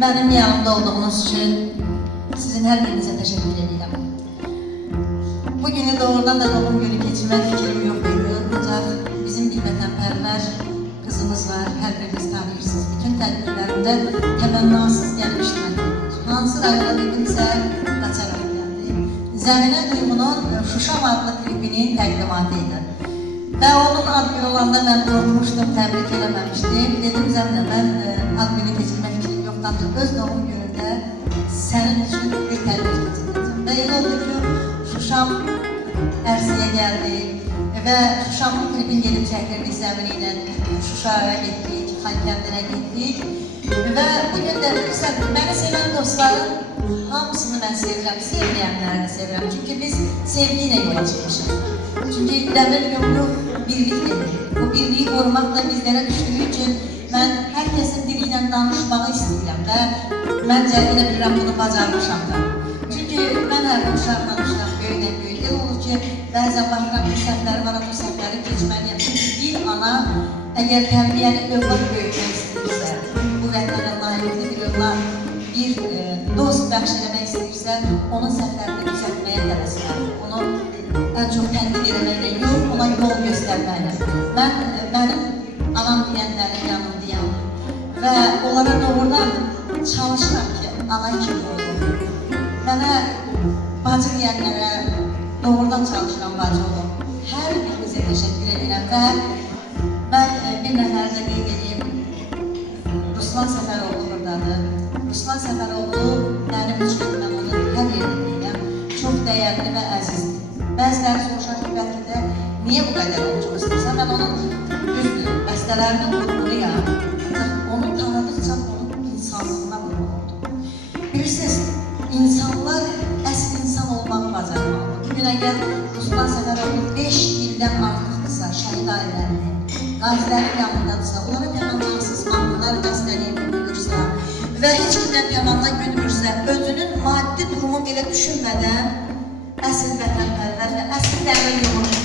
Benim yanımda olduğunuz için sizin her birinize teşekkür ederim. Bugünü doğrudan da doğum günü geçirmek fikrim yok idi. Ancak bizim bir vətənpərvər kızımız var, her biriniz tanıyırsınız. Bütün tədbirlərində təmənnasız gəlmişdir. Hansı rayona dedimsə, qaçar ay gəldi. Zəminə Duyğunun Şuşam adlı klipinin təqdimatı idi. Və onun ad günü olanda mən qorxmuşdum, təbrik eləməmişdim. Dedim Zəminə, mən ad günü keçirmək fikrim yoxdur. Ancaq öz doğum günündə sənin üçün bir tədbir keçirəcəm. Və elə oldu ki, Şuşam Ərsiyə gəldi və Şuşamın klipini gedib çəkdirdik Zəminə ilə. Şuşaya getdik, Xankəndinə getdik. Və bugün də məni sevən dostların hamısını mən sevirəm, sevməyənləri sevirəm. Çünki biz sevgi ilə yola çıxmışıq. Çünki dəmir yumruq birlikdir. Bu birliyi qorumaq da bizlərə düşdüyü üçün mən hər kəsin dili ilə danışmağı istəyirəm və məncə elə bilirəm bunu bacarmışam da. Çünki mən hər uşaqla böyüdən böyüdə olur ki, bəzən baxıram ki, səhvləri var, bu səhvləri keçməliyəm. Çünki bir ana əgər tərbiyəni övlad böyütmək istəyirsə, bu vətənə layiqli bir övlad, bir dost bəxş eləmək istəyirsə, onun səhvlərini düzəltməyə tələsməlidir. Onu ən çox tənqid eləməklə yox, ona yol göstərməklə. Mənim anam deyənlərin yanındayam və onlara doğrudan çalışıram ki, ana kimi olum. Mənə bacı deyənlərə doğrudan çalışıram bacı olum. Hər birinizə təşəkkür edirəm və mən bir nəfəri də qeyd edeyim. Ruslan Səfəroğlu buradadır. Ruslan Səfəroğlu mənim üçün, mən onu hər yerdə deyirəm, çox dəyərli və əzizdir. Bəziləri soruşar ki, bəlkə də niyə bu qədər olacaq istəyirsən? Mən onun düzdür, bəstələrini quruluyam. Onu tanıdıqca onun insanlığına qurul oldum. Bilirsiniz, insanlar əsl insan olmağı bacarmalıdır. Bugün əgər Ruslan Səfəroğlu 5 ildən artıqdırsa, şəhid ailərini, qazilərin yanındadırsa, onlara təmənnasız anılar bəstəliyini bilirsə və heç kimdən yamanla gülmürsə, özünün maddi durumu belə düşünmədən əsl vətənpərvər və əsl dəmir yumruqları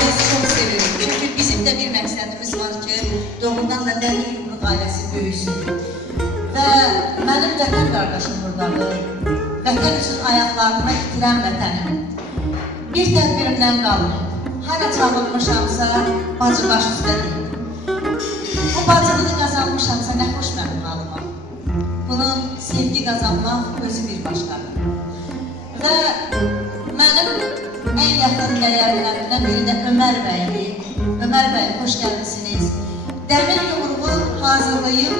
biz çox sevirik. Çünki bizim də bir məqsədimiz var ki, doğrudan da dəmir yumruq ailəsi böyüsün. Və mənim vətən qardaşım buradadır. Vətən üçün ayaqlarına itirən vətənim. Bir tədbirimdən qalır. Hala çağırmışamsa, bacı baş üstə deyil. Bu bacılığı qazanmışamsa, nə xoş mənim halıma. Bunun sevgi qazanmaq özü bir başqadır. Və mənim ən yaxın dəyərlərimdən biri də Ömər bəydir. Ömər bəy, xoş gəlmişsiniz. Dəmir yumruğu hazırlayıb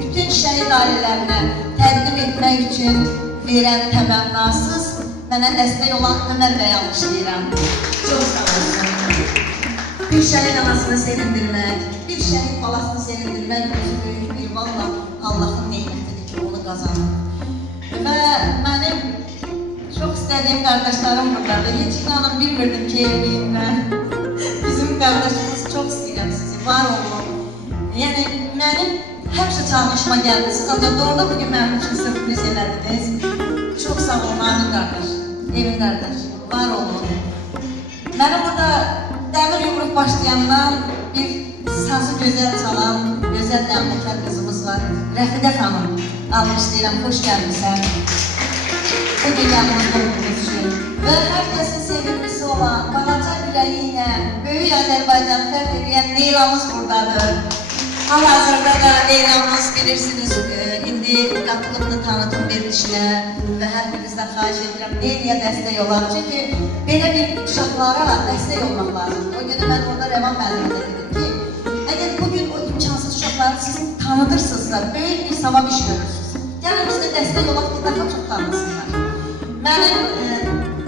bütün şəhid ailələrinə təqdim etmək üçün verən təmənnasız mənə dəstək olan Ömər bəy almışlayıram. Çox sağ olsun. Bir şəhid anasını sevindirmək, bir şəhid balasını sevindirmək özü böyük bir valla Allahın neymətidir ki, onu qazanır. Və mənim çox istədiyim qardaşlarım buradadır. Heç inanın bilmirdim ki, evliyimdən. Bizim qardaşımız çox istəyirəm sizi, var olun. Yəni, mənim həmişə çağırışma gəldiniz, ancaq doğruda bugün mənim üçün sürpriz elədiniz. Çox sağ olun, Amin qardaş, Emin qardaş, var olun. Mənim burada dəmir yumruq başlayandan bir sazı gözəl çalan, gözəl nəmləkər qızımız var. Rəfidə xanım, almışlayıram, xoş gəlmişsən. Bugün yanımızda olduğunuz üçün. Və hər kəsin sevimlisi olan, balaca ürəyi ilə böyük Azərbaycanı fərq edən Leylamız buradadır. Hal-hazırda da Leylamız bilirsiniz, indi qatılıqlı tanıtım verilişinə və hər birinizdən xahiş edirəm, Leyliyə dəstək olar. Çünki belə bir uşaqlara dəstək olmaq lazımdır. O günü mən orada Rəvan müəllimə dedim ki, əgər bugün o imkansız uşaqları siz tanıdırsınızsa, böyük bir savab iş görürsünüz. Gəlin bizdə dəstək olaq ki, daha çox tanısınlar. Mənim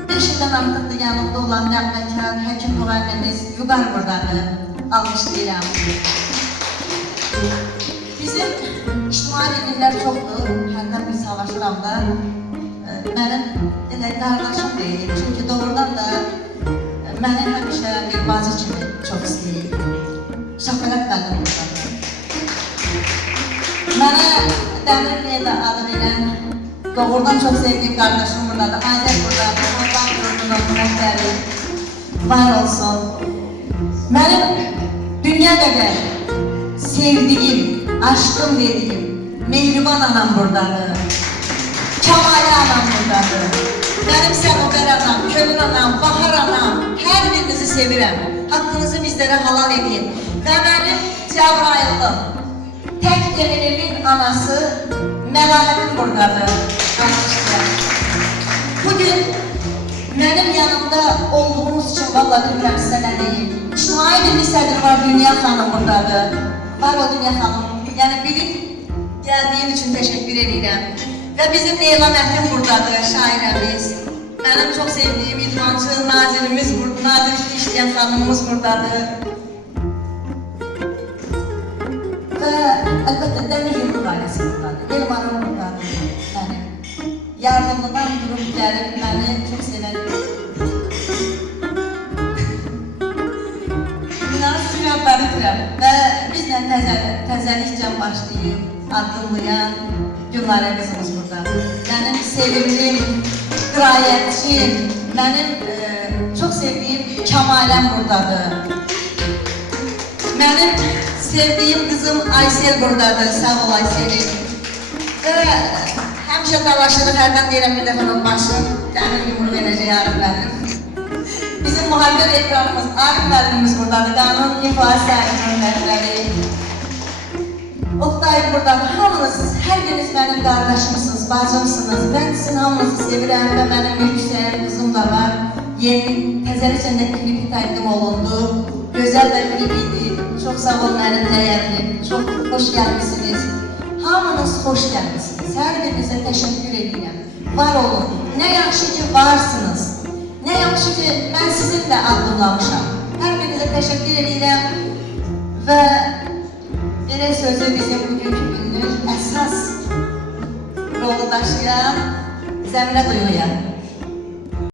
5 ildən artıqdır yanımda olan nəğməkar, həkim müğənnimiz Vüqar buradadır, almışlayıram. Bizim ictimai birliklər çoxdur, hərdən biz savaşıram da. Mənim qardaşım deyil, çünki doğrudan da məni həmişə bir bacı kimi çox istəyir. Şəfərət mənim buradadır. Mənə Dəmir Leyla adı verən, doğrudan çox sevdiyim qardaşım buradadır. Azər buradadır, Allah qurduğunun rəhbəri var olsun. Mənim dünya qədər sevdiğim, aşkım dediğim Mehriban anam buradadır. Kamali anam buradadır. Benim Səbəbər anam, Könül anam, Bahar anam, hər birinizi sevirəm. Haqqınızı bizlərə halal edin. Və mənim Cəbrayıllı, tək Emilimin anası Məlamətin buradadır. Bugün mənim yanımda olduğunuz için vallahi bilmirəm sizə nə deyim. İctimai Birlik sədri var, Dünya xanım buradadır. Var o Dünya xanım. Yəni bilib gəldiyin üçün təşəkkür edirəm. Və bizim Leyla Mətin buradadır, şairəmiz. Mənim çox sevdiyim idmançı nazirimiz, nazirlikdə işləyən xanımımız buradadır. Və əlbəttə Dəmir Yumruq ailəsi buradadır. Elmanım buradadır. Mənim yardımlıdan durub gəlib məni çox sevən. Münasibətləri itirəm və bizlə təzəlikcə başlayıb, addımlayan Gülnarə qızımız buradadır. Mənim sevimlim, qirayətçim, mənim çox sevdiyim Kamaləm buradadır. Mənim sevdiyim qızım Aysel buradadır, sağ ol Ayselim. Və həmişə dalaşırıq, hərdən deyirəm bir dəfə başım, dəmir yumruq eləcək Arif müəllim. Bizim müharibə reklamımız, Arif müəllimimiz buradadır, qanun ifadə səhifinin rəhbəri. Oktayım buradadır, hamınız, hər biriniz mənim qardaşımsınız, bacımsınız. Mən sizin hamınızı sevirəm və mənim bir yüksəyən qızım da var. Yeni, təzəlikcəndə klipi təqdim olundu. Gözəl də klip idi. Çox sağ ol mənim dəyərlim, çox xoş gəlmişsiniz. Hamınız xoş gəlmişsiniz. Hər birinizə təşəkkür edirəm. Var olun. Nə yaxşı ki varsınız. Nə yaxşı ki mən sizinlə addımlamışam. Hər birinizə təşəkkür edirəm. Və belə sözü bizim bugünkü günün əsas rolu daşıyan Zəmirə Duyğuya.